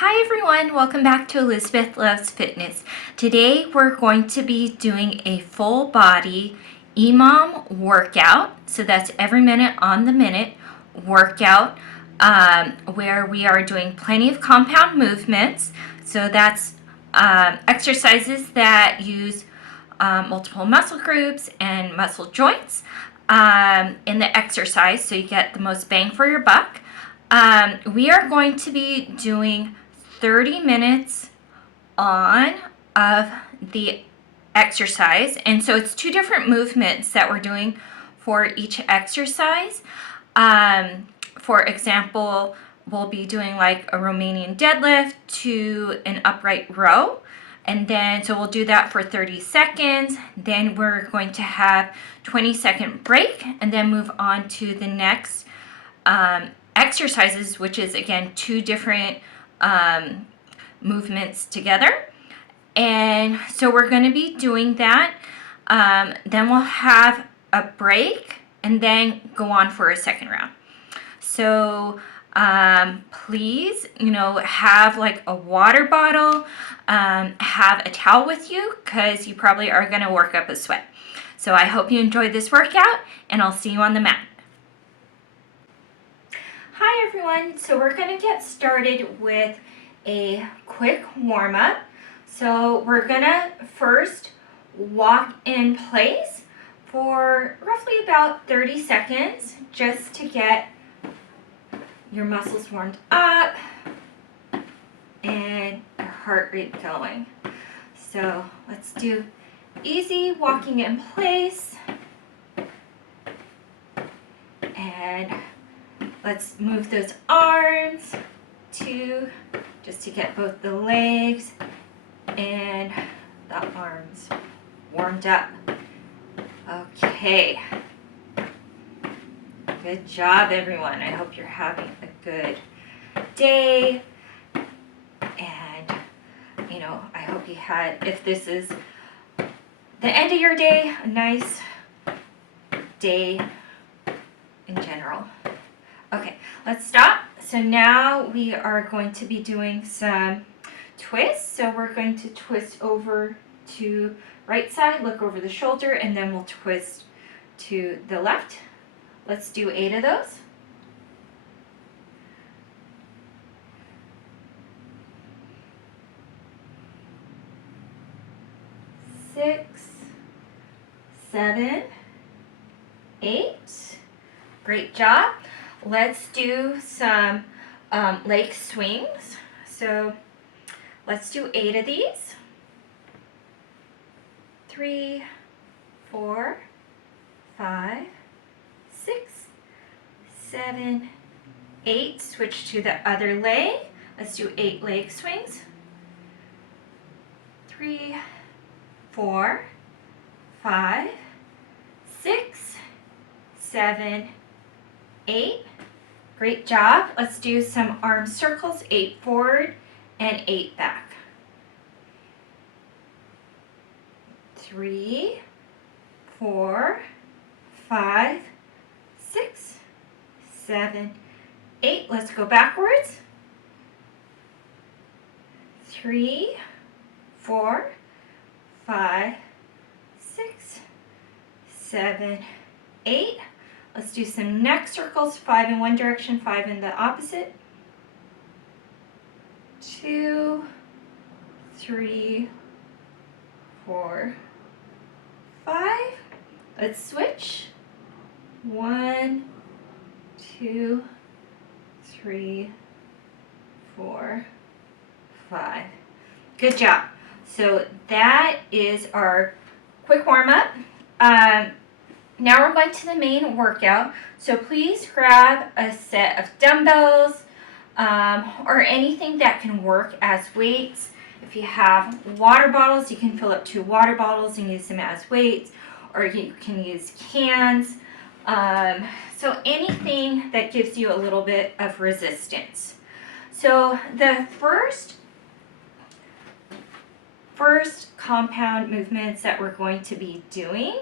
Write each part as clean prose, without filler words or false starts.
Hi everyone, welcome back to Elizabeth Loves Fitness. Today we're going to be doing a full body EMOM workout. So that's every minute on the minute workout where we are doing plenty of compound movements. So that's exercises that use multiple muscle groups and muscle joints in the exercise so you get the most bang for your buck. We are going to be doing 30 minutes on of the exercise, and so it's two different movements that we're doing for each exercise. For example, we'll be doing like a Romanian deadlift to an upright row, and then so we'll do that for 30 seconds. Then we're going to have 20-second break and then move on to the next exercises, which is again two different movements together. And so we're going to be doing that. Then we'll have a break and then go on for a second round. So please, have like a water bottle, have a towel with you because you probably are going to work up a sweat. So I hope you enjoyed this workout, and I'll see you on the mat. Hi everyone, so we're going to get started with a quick warm-up. So we're going to first walk in place for roughly about 30 seconds just to get your muscles warmed up and your heart rate going. So let's do easy walking in place, and let's move those arms just to get both the legs and the arms warmed up. Okay. Good job, everyone. I hope you're having a good day. And, I hope you had, if this is the end of your day, a nice day in general. Okay, let's stop. So now we are going to be doing some twists. So we're going to twist over to right side, look over the shoulder, and then we'll twist to the left. Let's do 8 of those. 6, 7, 8. Great job. Let's do some leg swings. So let's do 8 of these. 3, 4, 5, 6, 7, 8. Switch to the other leg. Let's do 8 leg swings. 3, 4, 5, 6, 7, 8. Great job. Let's do some arm circles, 8 forward and 8 back. 3, 4, 5, 6, 7, 8. Let's go backwards. 3, 4, 5, 6, 7, 8. Let's do some neck circles, 5 in one direction, 5 in the opposite. 2, 3, 4, 5. Let's switch. 1, 2, 3, 4, 5. Good job. So that is our quick warm-up. Now we're going to the main workout. So please grab a set of dumbbells or anything that can work as weights. If you have water bottles, you can fill up 2 water bottles and use them as weights, or you can use cans. So anything that gives you a little bit of resistance. So the first compound movements that we're going to be doing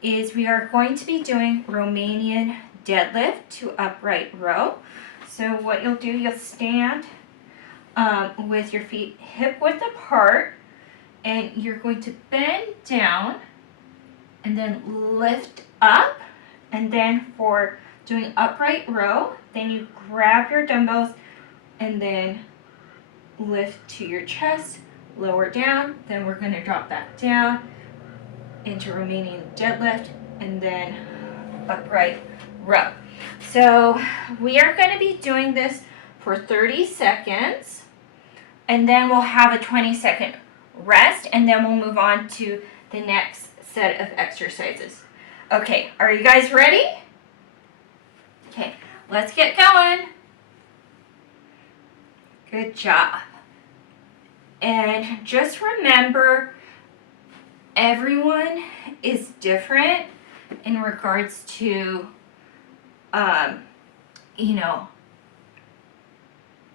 is we are going to be doing Romanian deadlift to upright row. So what you'll do, you'll stand with your feet hip width apart, and you're going to bend down and then lift up. And then for doing upright row, then you grab your dumbbells and then lift to your chest, lower down, then we're going to drop back down into remaining deadlift, and then upright row. So we are going to be doing this for 30 seconds, and then we'll have a 20-second rest, and then we'll move on to the next set of exercises. Okay, are you guys ready? Okay, let's get going. Good job. And just remember, everyone is different in regards to,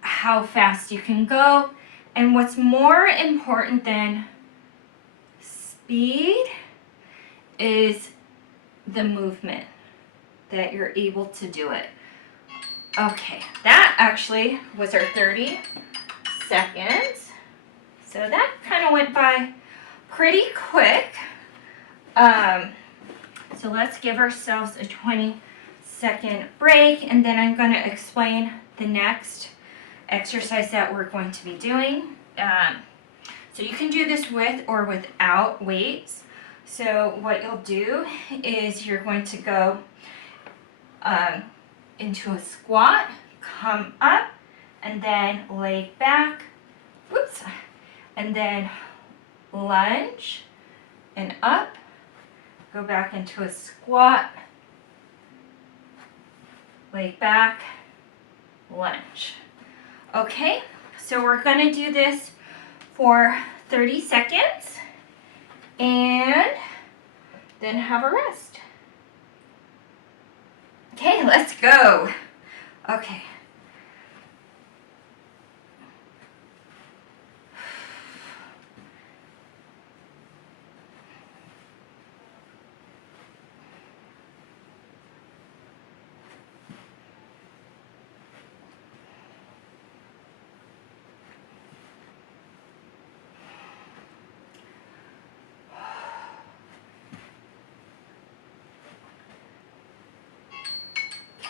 how fast you can go. And what's more important than speed is the movement that you're able to do it. Okay, that actually was our 30 seconds. So that kind of went by pretty quick. So let's give ourselves a 20-second break, and then I'm going to explain the next exercise that we're going to be doing. So you can do this with or without weights. So what you'll do is you're going to go into a squat, come up, and then leg back, whoops, and then lunge and up, go back into a squat, leg back, lunge. Okay, so we're going to do this for 30 seconds and then have a rest. Okay, let's go. Okay.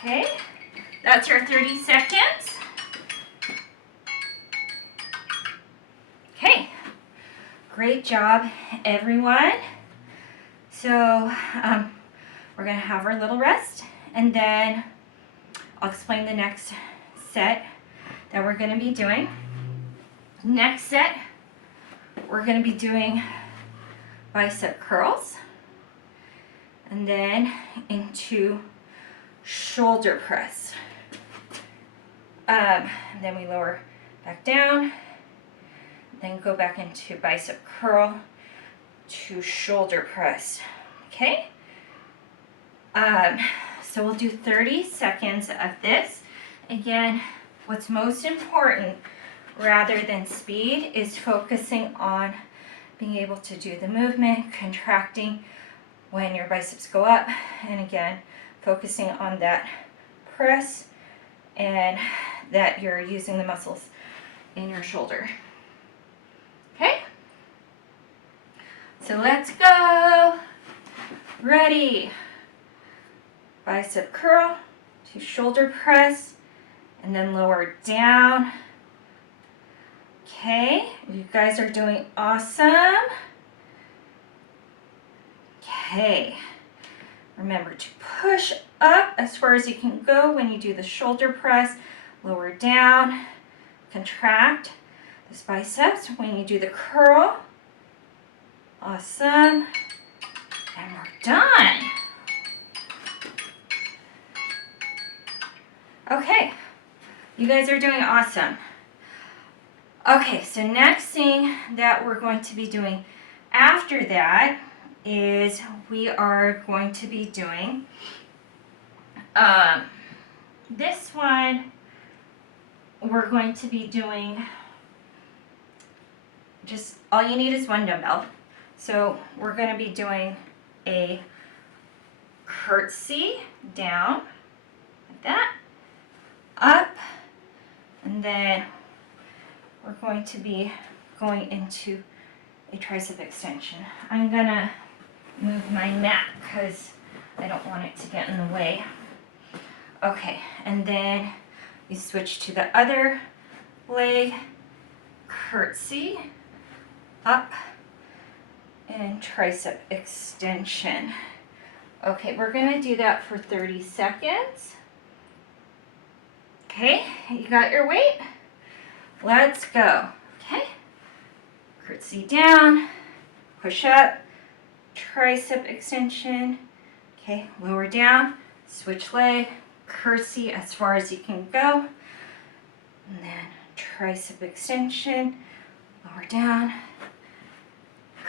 Okay, that's our 30 seconds. Okay, great job, everyone. So we're going to have our little rest, and then I'll explain the next set that we're going to be doing. Next set, we're going to be doing bicep curls, and then into shoulder press. And then we lower back down, then go back into bicep curl to shoulder press. Okay? So we'll do 30 seconds of this. Again, what's most important rather than speed is focusing on being able to do the movement, contracting when your biceps go up, and again, focusing on that press and that you're using the muscles in your shoulder. Okay? So let's go. Ready. Bicep curl to shoulder press and then lower down. Okay, you guys are doing awesome. Okay. Remember to push up as far as you can go when you do the shoulder press. Lower down, contract those biceps when you do the curl. Awesome. And we're done. Okay, you guys are doing awesome. Okay, so next thing that we're going to be doing after that is we are going to be doing this one. We're going to be doing just all you need is one dumbbell. So we're going to be doing a curtsy down like that, up, and then we're going to be going into a tricep extension. I'm gonna move my mat because I don't want it to get in the way. Okay, and then you switch to the other leg, curtsy, up, and tricep extension. Okay, we're gonna do that for 30 seconds. Okay, you got your weight? Let's go. Okay, curtsy down, push up, tricep extension. Okay, lower down, switch leg, curtsy as far as you can go. And then tricep extension, lower down,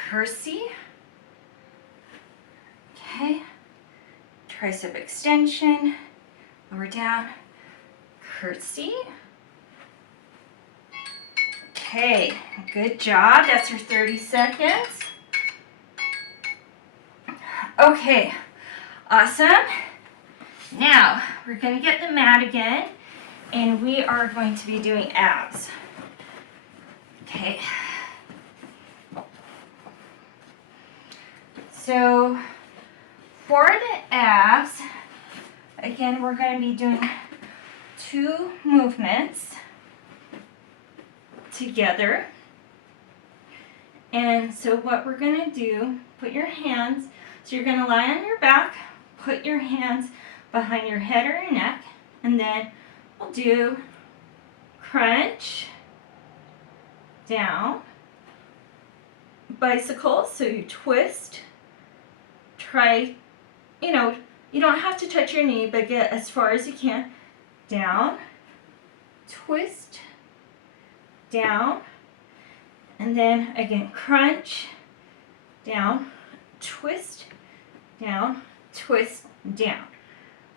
curtsy. Okay, tricep extension, lower down, curtsy. Okay, good job. That's your 30 seconds. Okay, awesome. Now, we're going to get the mat again, and we are going to be doing abs. Okay. So, for the abs, again, we're going to be doing 2 movements together. And so what we're going to do, put your hands, so you're going to lie on your back, put your hands behind your head or your neck, and then we'll do crunch, down, bicycle, so you twist, try, you don't have to touch your knee, but get as far as you can, down, twist, down, and then again, crunch, down, twist, down, twist, down.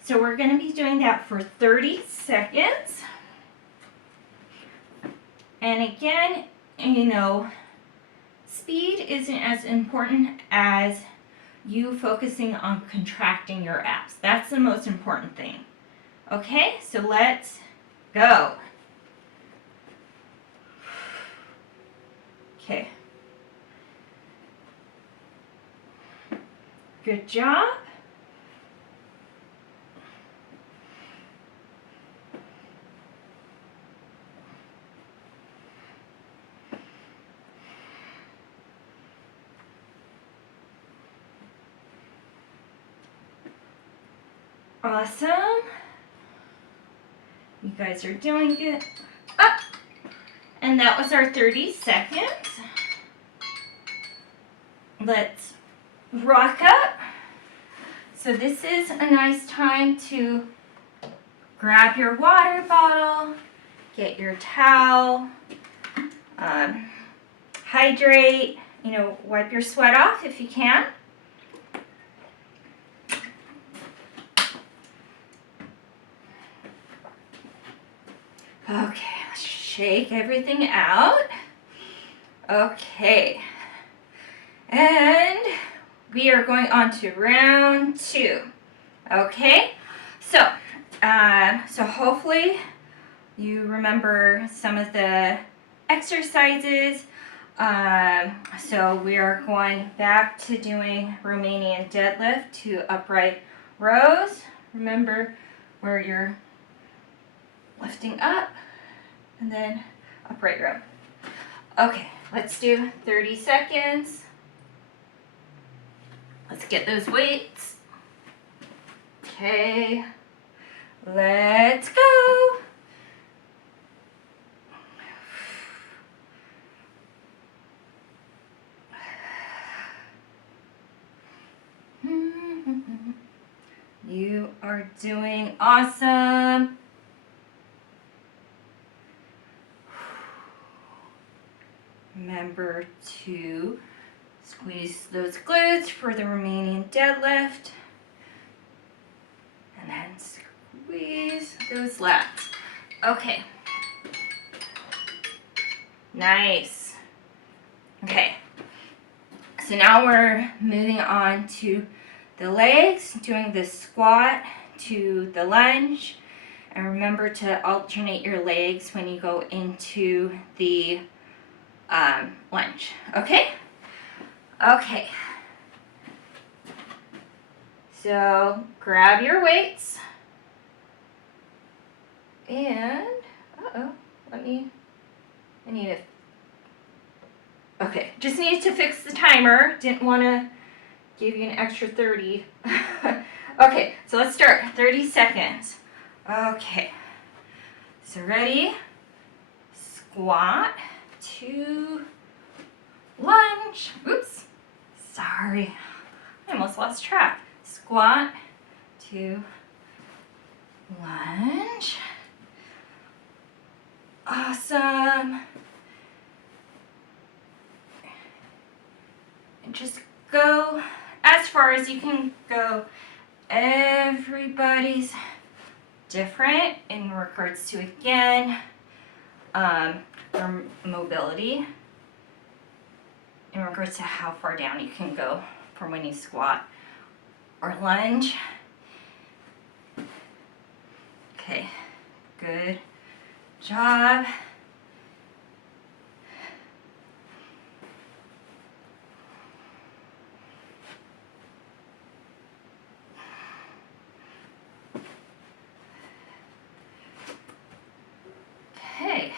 So we're going to be doing that for 30 seconds. And again, speed isn't as important as you focusing on contracting your abs. That's the most important thing. Okay, so let's go. Okay. Good job. Awesome. You guys are doing good. Up. And that was our 30 seconds. Let's rock up. So this is a nice time to grab your water bottle, get your towel, hydrate, wipe your sweat off if you can. Okay, let's shake everything out. Okay. And we are going on to round 2. Okay? So hopefully you remember some of the exercises. So we are going back to doing Romanian deadlift to upright rows. Remember where you're lifting up and then upright row. Okay, let's do 30 seconds. Let's get those weights. Okay, let's go. You are doing awesome. Remember to squeeze those glutes for the Romanian deadlift. And then squeeze those lats. Okay. Nice. Okay. So now we're moving on to the legs, doing the squat to the lunge. And remember to alternate your legs when you go into the lunge, okay? Okay. So grab your weights. And, I need it. Okay, just needed to fix the timer. Didn't want to give you an extra 30. Okay, so let's start. 30 seconds. Okay, so ready? Squat, 2, lunge. Oops, sorry. I almost lost track. Squat, 2, lunge. Awesome. And just go as far as you can go. Everybody's different in regards to, again, their mobility, in regards to how far down you can go from when you squat or lunge. Okay, good job. Okay.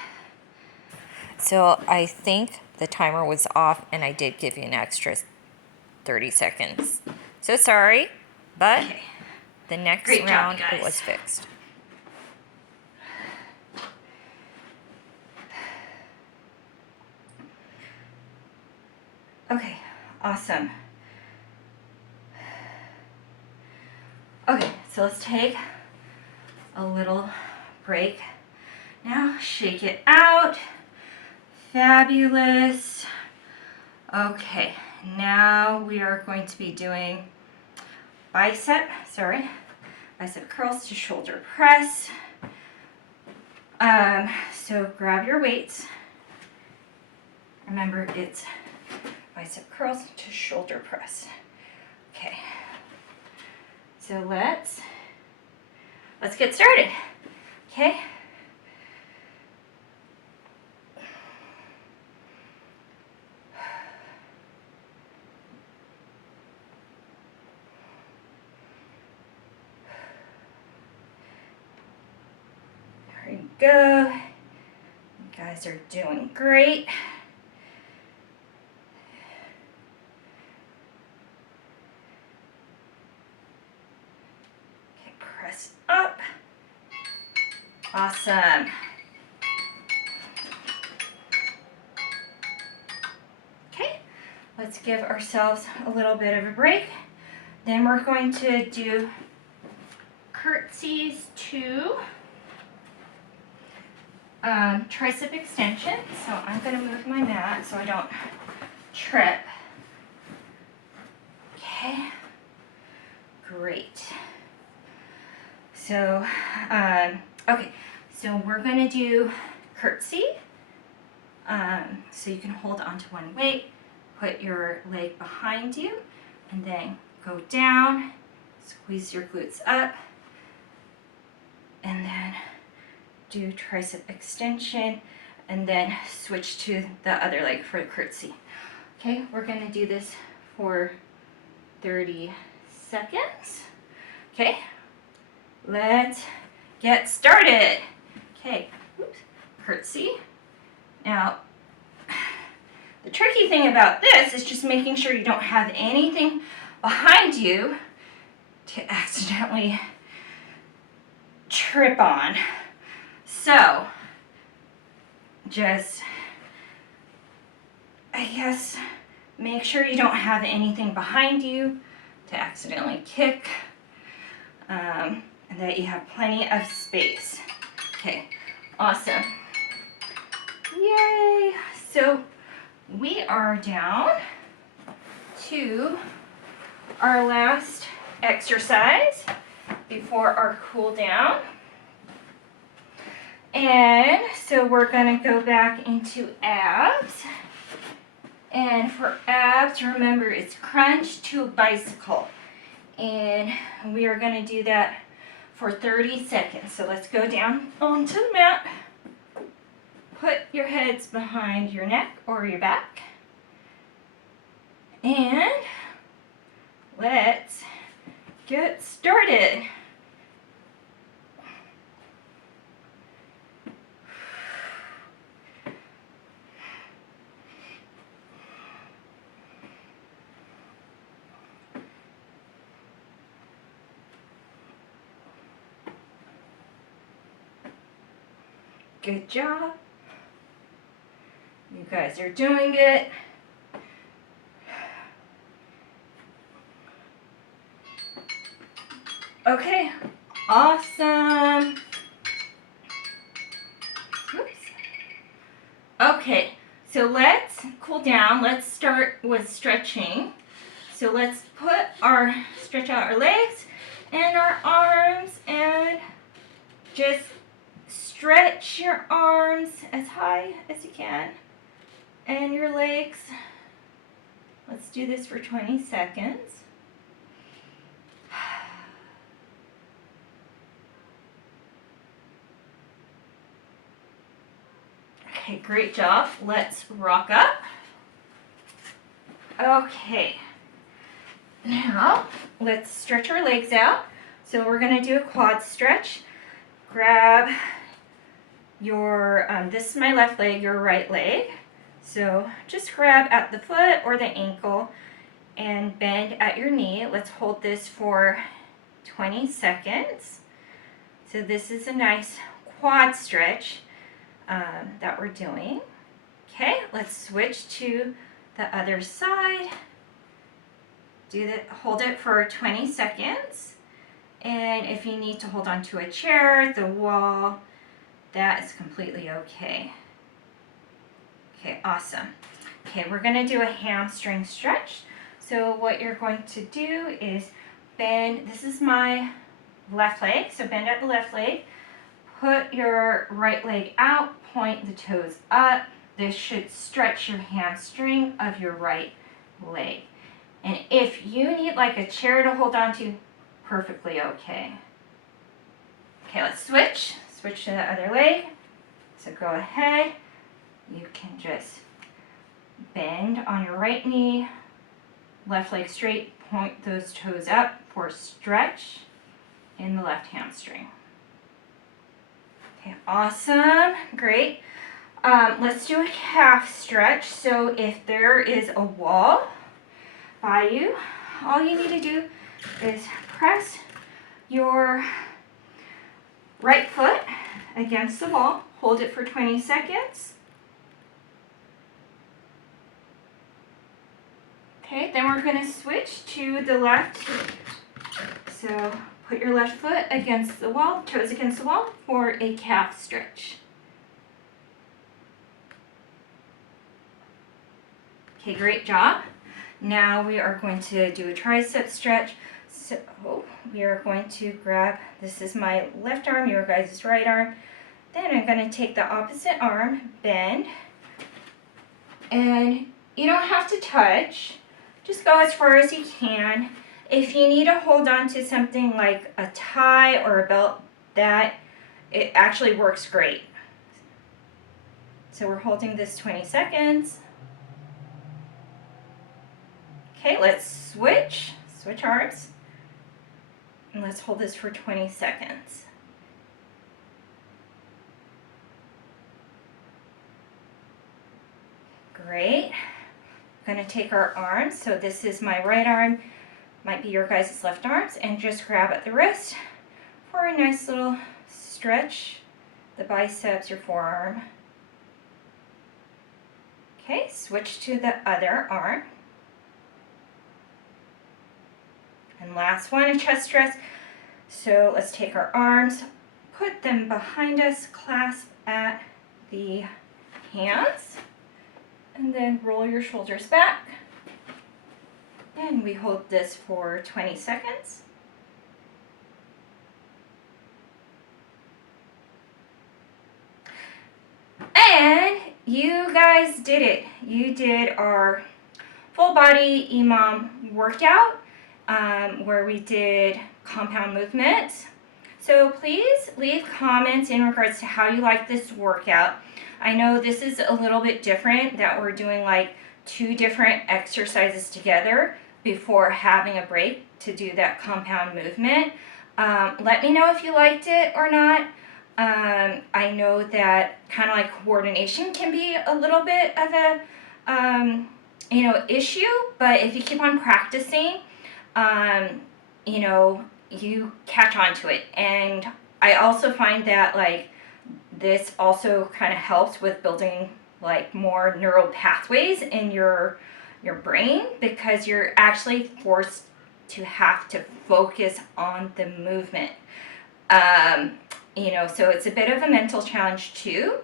So I think the timer was off and I did give you an extra 30 seconds. So sorry, but okay. The next Great round job, it was fixed. Okay, awesome. Okay, so let's take a little break. Now shake it out. Fabulous. Okay, now we are going to be doing bicep curls to shoulder press. So grab your weights. Remember, it's bicep curls to shoulder press. Okay. So let's get started. Okay. There you go. You guys are doing great. Okay, press up. Awesome. Okay, let's give ourselves a little bit of a break. Then we're going to do curtsies to tricep extension. So I'm going to move my mat so I don't trip. Okay, great. So, okay, so we're going to do curtsy. So you can hold onto one weight, put your leg behind you, and then go down, squeeze your glutes up, and then do tricep extension, and then switch to the other leg for curtsy. Okay, we're going to do this for 30 seconds. Okay, let's get started. Okay, oops. Curtsy. Now, the tricky thing about this is just making sure you don't have anything behind you to accidentally trip on. So, just, I guess, make sure you don't have anything behind you to accidentally kick, and that you have plenty of space. Okay, awesome. Yay! So, we are down to our last exercise before our cool down. And so we're going to go back into abs. And for abs, remember, it's crunch to a bicycle. And we are going to do that for 30 seconds. So let's go down onto the mat. Put your heads behind your neck or your back. And let's get started. Good job. You guys are doing it. Okay, awesome. Oops. Okay, so let's cool down. Let's start with stretching. So let's stretch out our legs and our arms and just stretch your arms as high as you can and your legs. Let's do this for 20 seconds. Okay, great job. Let's rock up. Okay, now let's stretch our legs out. So we're going to do a quad stretch. Grab your, this is my left leg, your right leg. So just grab at the foot or the ankle and bend at your knee. Let's hold this for 20 seconds. So this is a nice quad stretch that we're doing. Okay, let's switch to the other side. Hold it for 20 seconds. And if you need to hold on to a chair, the wall, that is completely okay. Okay, awesome. Okay, we're going to do a hamstring stretch. So what you're going to do is bend, this is my left leg, so bend at the left leg. Put your right leg out, point the toes up. This should stretch your hamstring of your right leg. And if you need like a chair to hold on to, perfectly okay. Okay, let's switch. Switch to the other leg. So go ahead. You can just bend on your right knee, left leg straight, point those toes up for a stretch in the left hamstring. Okay, awesome, great. Let's do a calf stretch. So if there is a wall by you, all you need to do is press your right foot against the wall, hold it for 20 seconds. Okay, then we're going to switch to the left. So put your left foot against the wall, toes against the wall for a calf stretch. Okay, great job. Now we are going to do a tricep stretch. So we are going to grab, this is my left arm, your guys' right arm. Then I'm going to take the opposite arm, bend, and you don't have to touch. Just go as far as you can. If you need to hold on to something like a tie or a belt, it actually works great. So we're holding this 20 seconds. Okay, let's switch arms. And let's hold this for 20 seconds. Great. I'm going to take our arms. So this is my right arm, might be your guys' left arms, and just grab at the wrist for a nice little stretch, the biceps, your forearm. Okay, switch to the other arm. And last one, a chest stretch. So let's take our arms, put them behind us, clasp at the hands, and then roll your shoulders back. And we hold this for 20 seconds. And you guys did it. You did our full body EMOM workout where we did compound movements. So please leave comments in regards to how you like this workout. I know this is a little bit different, that we're doing like 2 different exercises together before having a break to do that compound movement. Let me know if you liked it or not. I know that kind of like coordination can be a little bit of a issue, but if you keep on practicing, you catch on to it. And I also find that like this also kind of helps with building like more neural pathways in your brain, because you're actually forced to have to focus on the movement. So it's a bit of a mental challenge too,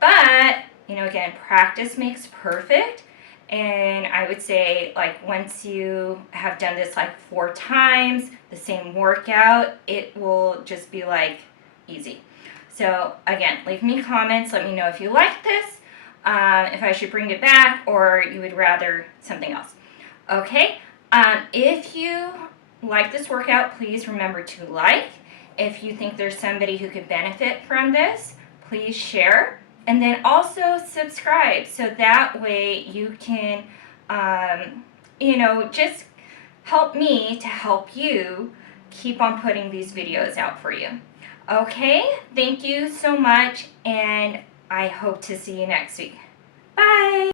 but again, practice makes perfect. And I would say, like, once you have done this like 4 times, the same workout, it will just be like easy. So again, leave me comments, let me know if you like this, if I should bring it back, or you would rather something else. Okay, if you like this workout, please remember to like. If you think there's somebody who could benefit from this, please share. And then also subscribe, so that way you can, just help me to help you keep on putting these videos out for you. Okay, thank you so much, and I hope to see you next week. Bye!